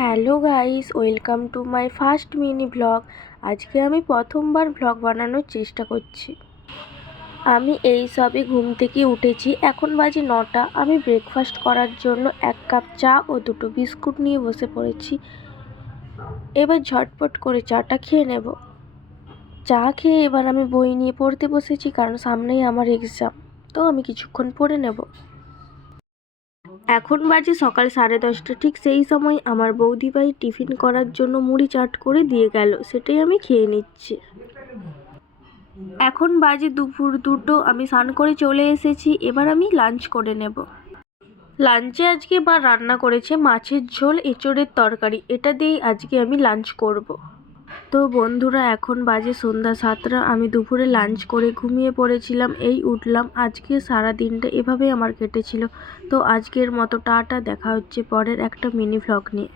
Hello guys, welcome to my first mini blog. আজকে আমি প্রথমবার ব্লগ বানানোর চেষ্টা করছি। আমি এই সবে ঘুম থেকে উঠেছি, এখন বাজে 9টা। আমি ব্রেকফাস্ট করার জন্য 1 কাপ চা ও 2টো বিস্কুট নিয়ে বসে পড়েছি। এবার ঝটপট করে চাটা খেয়ে নেব। চা খেয়ে এবার আমি বই নিয়ে পড়তে বসেছি, কারণ সামনেই আমার এক্সাম, তো আমি কিছুক্ষণ পড়ে নেব। এখন বাজে সকাল 10:30। ঠিক সেই সময় আমার বৌদিভাই টিফিন করার জন্য মুড়ি চাট করে দিয়ে গেল, সেটাই আমি খেয়ে নিচ্ছি। এখন বাজে দুপুর 2টো। আমি স্নান করে চলে এসেছি, এবার আমি লাঞ্চ করে নেব। লাঞ্চে আজকে মা রান্না করেছে মাছের ঝোল, এঁচোড়ের তরকারি। এটা দিয়েই আজকে আমি লাঞ্চ করব। তো বন্ধুরা, এখন বাজে সন্ধ্যা 7টা। আমি দুপুরে লাঞ্চ করে ঘুমিয়ে পড়েছিলাম, এই উঠলাম। আজকে সারা দিনটা এভাবেই আমার কেটেছিল। তো আজকের মতো টাটা, দেখা হচ্ছে পরের একটা মিনি ভ্লগ নিয়ে।